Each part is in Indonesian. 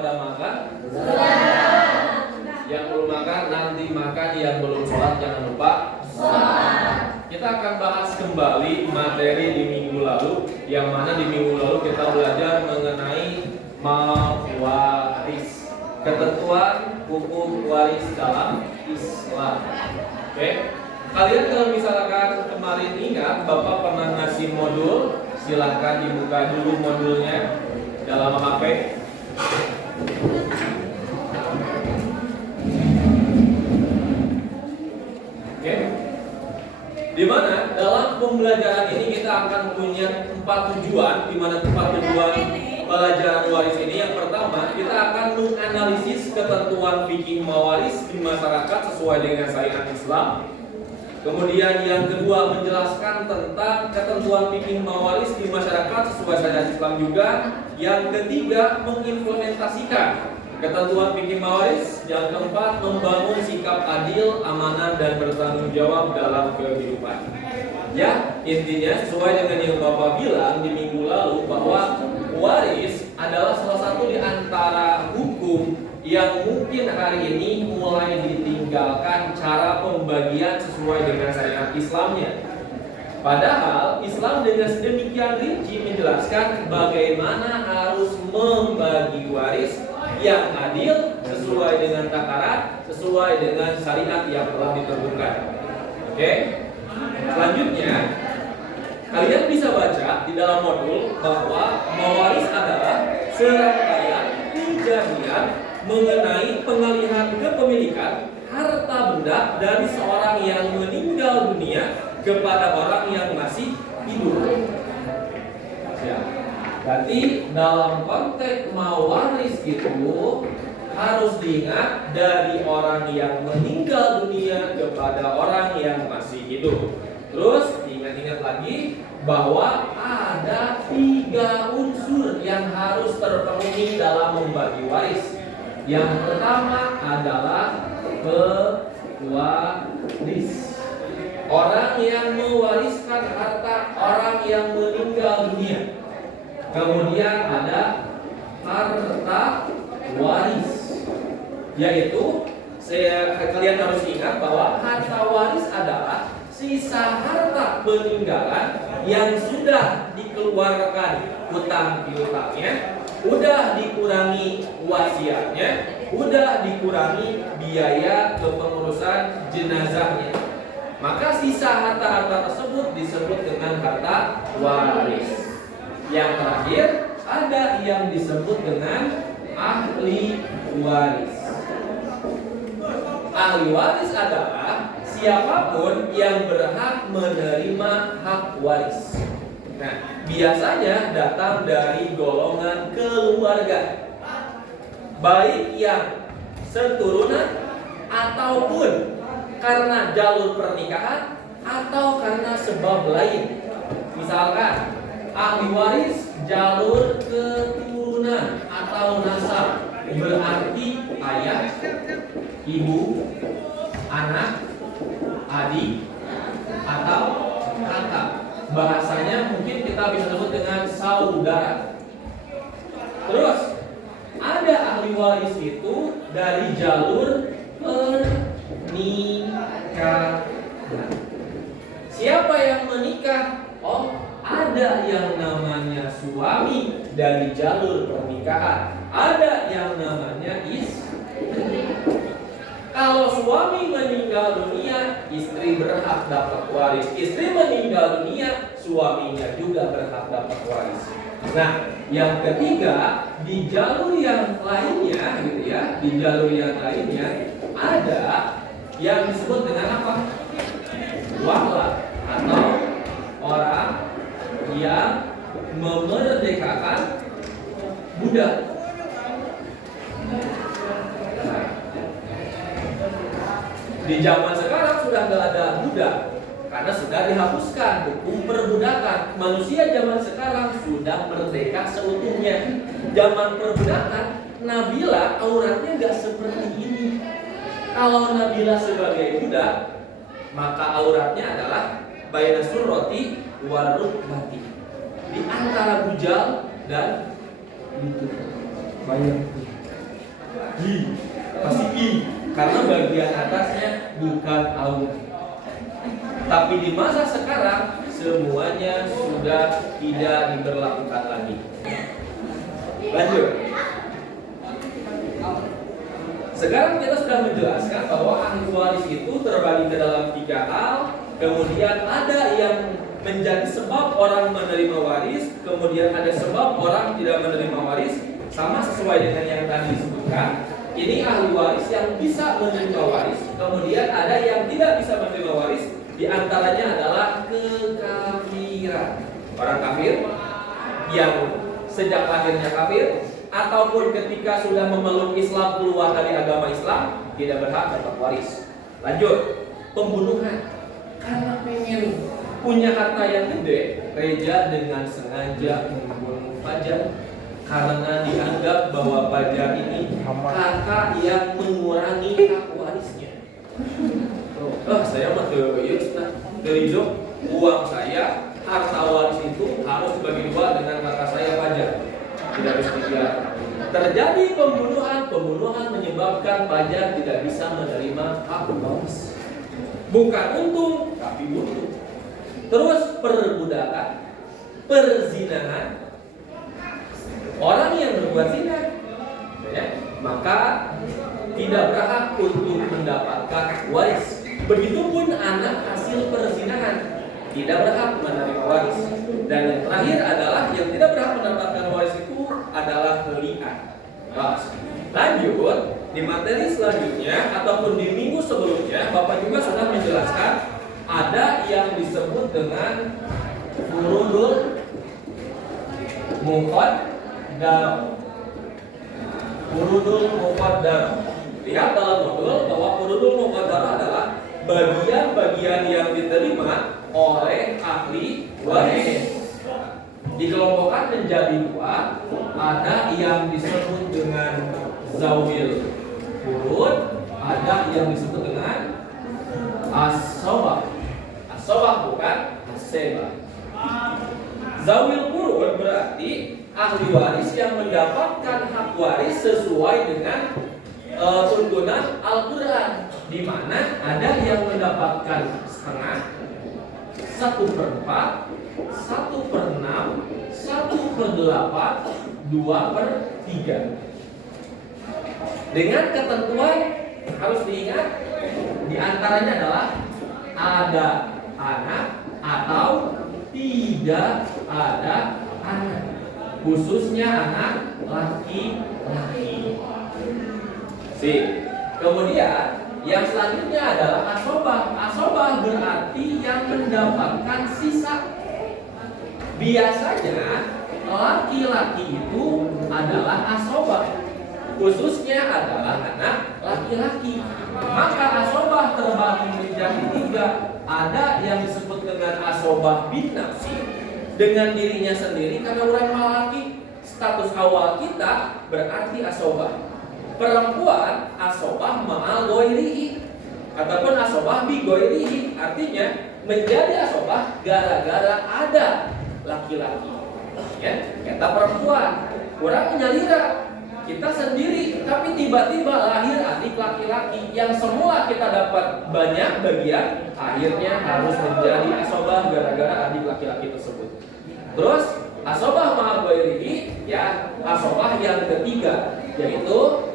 pada makan? Yang belum makan nanti makan, yang belum sholat jangan lupa sholat. Kita akan bahas kembali materi di minggu lalu, yang mana di minggu lalu kita belajar mengenai mawaris, ketentuan hukum waris dalam Islam. Oke, kalian kalau misalkan kemarin ingat, Bapak pernah ngasih modul, silahkan dibuka dulu modulnya dalam HP. Oke, di mana dalam pembelajaran ini kita akan punya 4 tujuan, di mana 4 tujuan pelajaran waris ini. Yang pertama, kita akan menganalisis ketentuan fikih mawaris di masyarakat sesuai dengan syariat Islam. Kemudian yang kedua, menjelaskan tentang ketentuan fikih mawaris di masyarakat sesuai syariat Islam juga. Yang ketiga, mengimplementasikan ketentuan fikih mawaris. Yang keempat, membangun sikap adil, amanah, dan bertanggung jawab dalam kehidupan. Ya, intinya sesuai dengan yang Bapak bilang di minggu lalu, bahwa waris adalah salah satu di antara hukum yang mungkin hari ini mulai ditinggalkan cara pembagian sesuai dengan syariat Islamnya. Padahal Islam dengan sedemikian rinci menjelaskan bagaimana harus membagi waris yang adil sesuai dengan takaran, sesuai dengan syariat yang telah ditentukan. Oke? Selanjutnya, kalian bisa baca di dalam modul bahwa mawaris adalah serangkaian kejadian mengenai pengalihan kepemilikan harta benda dari seorang yang meninggal dunia kepada orang yang masih hidup. Ya. Berarti dalam konteks mawaris itu harus diingat dari orang yang meninggal dunia kepada orang yang masih hidup. Terus ingat-ingat lagi bahwa ada 3 unsur yang harus terpenuhi dalam membagi waris. Yang pertama adalah pewaris, orang yang mewariskan harta orang yang meninggal dunia. Kemudian ada harta waris, yaitu kalian harus ingat bahwa harta waris adalah sisa harta peninggalan yang sudah dikeluarkan hutang piutangnya, udah dikurangi wasiatnya, udah dikurangi biaya kepengurusan jenazahnya. Maka sisa harta-harta tersebut disebut dengan harta waris. Yang terakhir, ada yang disebut dengan ahli waris. Ahli waris adalah siapapun yang berhak menerima hak waris. Nah, biasanya datang dari golongan keluarga, baik yang seturunan ataupun karena jalur pernikahan atau karena sebab lain. Misalkan ahli waris jalur keturunan atau nasab, berarti ayah, ibu, anak, adik, atau kakak. Bahasanya mungkin kita bisa sebut dengan saudara. Terus ada ahli waris itu dari jalur pernikahan. Siapa yang menikah? Oh, ada yang namanya suami dari jalur pernikahan, ada yang namanya istri. Kalau suami meninggal dunia, istri berhak dapat waris. Istri meninggal dunia, suaminya juga berhak dapat waris. Nah, yang ketiga, di jalur yang lainnya gitu ya, di jalur yang lainnya ada yang disebut dengan apa? Wala, atau orang yang memerdekakan budak. Di zaman sekarang sudah nggak ada budak karena sudah dihapuskan hukum perbudakan. Manusia zaman sekarang sudah merdeka seutuhnya. Zaman perbudakan, Nabila auratnya nggak seperti ini. Kalau Nabila sebagai budak, maka auratnya adalah baina surrati wa rukbati, di antara bujal dan lutut. Bayang. I, pasti I, karena bagian atasnya bukan au. Tapi di masa sekarang semuanya sudah tidak diberlakukan lagi. Lanjut. Sekarang kita sudah menjelaskan bahwa ahli waris itu terbagi ke dalam 3 hal. Kemudian ada yang menjadi sebab orang menerima waris, kemudian ada sebab orang tidak menerima waris, sama sesuai dengan yang tadi disebutkan. Ini ahli waris yang bisa menerima waris, kemudian ada yang tidak bisa menerima waris. Di antaranya adalah kekafiran. Orang kafir yang sejak lahirnya kafir, ataupun ketika sudah memeluk Islam, keluar dari agama Islam, tidak berhak dapat waris. Lanjut, pembunuhan. Karena pengen punya harta yang gede, Reja dengan sengaja membunuh Fajar karena dianggap bahwa Fajar ini kakak yang mengurangi hak warisnya. Saya mah dari uang saya, harta waris itu harus dibagi 2 dengan kakak saya Fajar. Tidak bisa dibiarkan. Terjadi pembunuhan menyebabkan Fajar tidak bisa menerima hak waris. Bukan untung, tapi buntung. Terus perbudakan, perzinahan. Orang yang berbuat zina, ya, maka tidak berhak untuk mendapatkan waris. Begitupun anak hasil perzinahan tidak berhak menerima waris. Dan yang terakhir adalah yang tidak berhak mendapatkan waris itu adalah li'an. Lanjut, di materi selanjutnya ataupun di minggu sebelumnya Bapak juga sudah menjelaskan ada yang disebut dengan furudul muqaddam. Furudul muqaddam. Lihat dalam modul bahwa furudul muqaddam adalah bagian-bagian yang diterima oleh ahli waris. Dikelompokkan menjadi 2. Ada yang disebut dengan zawil furud, ada yang disebut dengan as-sobah. As-sobah bukan as-sebah. Zawil furud berarti ahli waris yang mendapatkan hak waris sesuai dengan tuntunan Al-Quran, di mana ada yang mendapatkan setengah, 1/4, 1/6, 1/8, 2/3. Dengan ketentuan harus diingat, di antaranya adalah ada anak atau tidak ada anak, khususnya anak laki-laki. Kemudian yang selanjutnya adalah asobah. Asobah berarti yang mendapatkan sisa. Biasanya laki-laki itu adalah asobah, khususnya adalah anak laki-laki. Maka asobah terbagi menjadi 3. Ada yang disebut dengan asobah bin nafsi, dengan dirinya sendiri karena orang laki. Status awal kita berarti asobah. Perempuan asobah ma'al goirihi ataupun asobah bi goirihi, artinya menjadi asobah gara-gara ada laki-laki. Ya, kita perempuan kurang menyalira, kita sendiri, tapi tiba-tiba lahir adik laki-laki yang semula kita dapat banyak bagian, akhirnya harus menjadi asobah gara-gara adik laki-laki tersebut. Terus asobah ma'al goirihi, ya, asobah yang ketiga, yaitu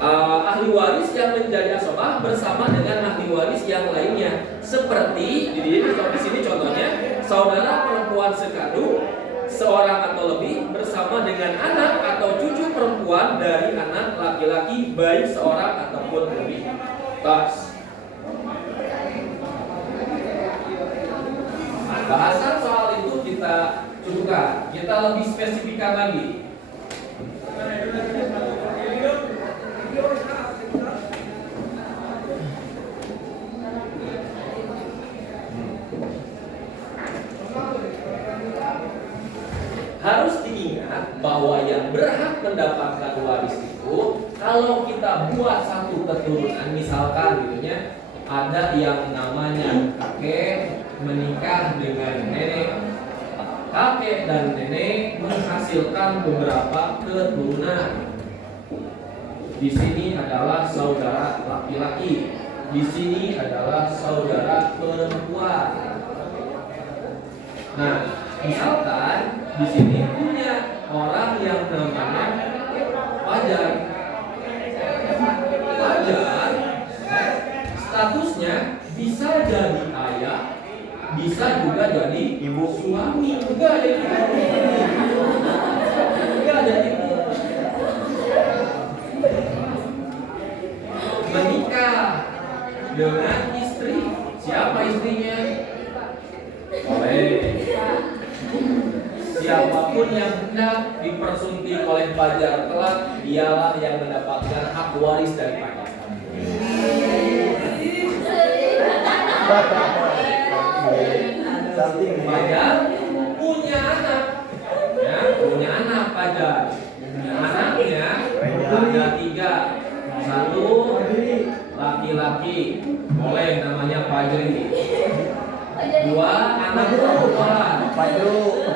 ahli waris yang menjadi asobah bersama dengan ahli waris yang lainnya. Seperti di sini contohnya, saudara perempuan sekandung seorang atau lebih bersama dengan anak atau cucu perempuan dari anak laki-laki baik seorang ataupun lebih. Bahasan soal itu kita cukupkan. Kita lebih spesifikkan lagi. Harus diingat bahwa yang berhak mendapatkan waris itu, kalau kita buat satu keturunan, misalkan gitunya, ada yang namanya kakek menikah dengan nenek, kakek dan nenek menghasilkan menghasilkan beberapa keturunan. Di sini adalah saudara laki-laki, di sini adalah saudara perempuan. Nah, misalkan di sini punya orang yang namanya Fajar. Fajar statusnya bisa jadi ayah, bisa juga jadi Ibu. suami, juga jadi ibu, juga jadi ibu. Menikah dengan istri. Siapa istrinya? Boleh. Siapapun yang hendak dipersunting oleh Fajar kelak, dialah yang mendapatkan hak waris dari Fajar. Fajar punya anak, ya, punya anak Fajar. Anaknya ada 3, 1 laki-laki, boleh namanya Fajri. 2 anak perempuan. Fajru.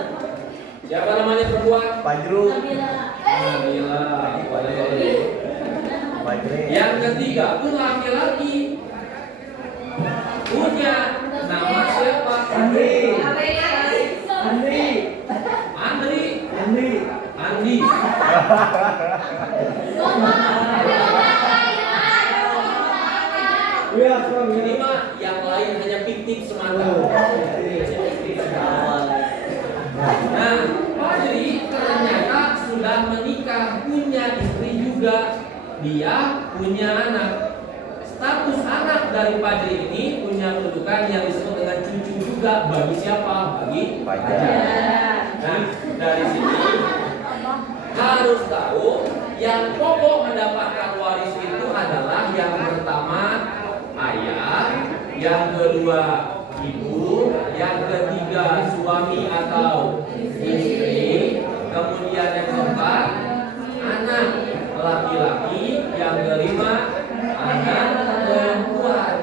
Siapa namanya perempuan? Fajru. Nabila. Fajri. Yang ketiga pun laki-laki, punya nama siapa? Andri. Andri. Andi. Ini mah yang lain hanya fiktif semata. Nah, Fajri ternyata sudah menikah, punya istri juga. Dia punya anak. Status anak dari Fajri ini punya kedudukan yang disebut dengan cucu juga. Bagi siapa? Bagi Fajar. Nah, dari sini harus tahu yang pokok mendapatkan waris itu adalah yang pertama ayah, yang kedua ibu, yang ketiga suami atau istri, kemudian yang keempat anak laki-laki, yang kelima anak perempuan.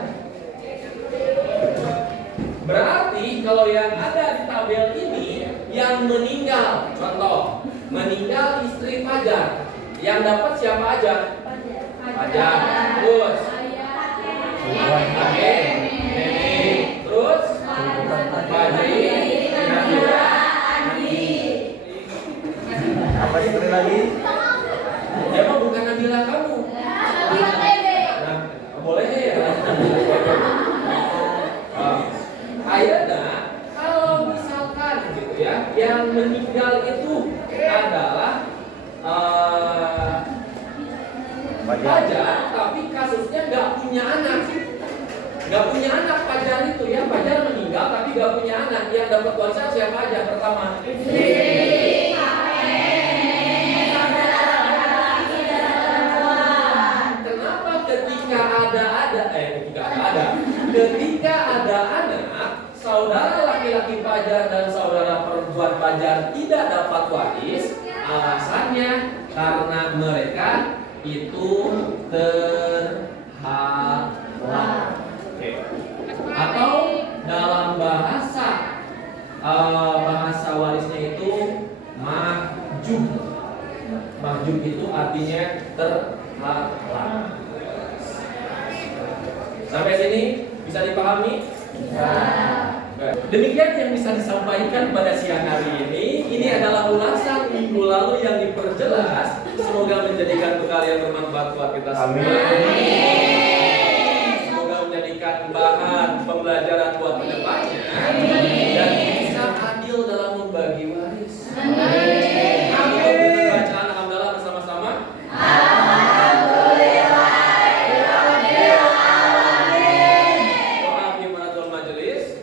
Berarti kalau yang ada di tabel ini yang meninggal, contoh meninggal istri Fajar, yang dapat siapa aja? Fajar. Terus Nenek. Terus Fajri, Nabila, Andi. Apa istri lagi? Ya mah bukan Nabila kamu. Nah, boleh ya. Akhirnya kalau misalkan gitu ya, yang meninggal itu adalah Fajar, tapi kasusnya nggak punya anak. Nggak punya anak Fajar itu ya, Fajar meninggal tapi nggak punya anak. Yang dapat warisan siapa aja? Pertama kenapa ketika ada anak, saudara laki-laki Fajar dan saudara perempuan Fajar tidak dapat waris? Alasannya karena mereka itu terhalang. Atau dalam bahasa warisnya itu mahjub. Mahjub itu artinya terhalang. Sampai sini bisa dipahami? Bisa. Demikian yang bisa disampaikan pada siang hari ini. Ini adalah ulasan minggu lalu yang diperjelas. Semoga menjadikan bekal yang bermanfaat buat kita semua. Semoga menjadikan bahan pembelajaran buat kedepannya dan bisa adil dalam membagi waris. Untuk kita bacaan alhamdulillah bersama-sama. Doa gimana majelis?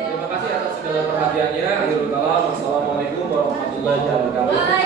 Terima kasih atas segala perhatiannya. Akhirul kalam. Wassalamualaikum warahmatullahi wabarakatuh.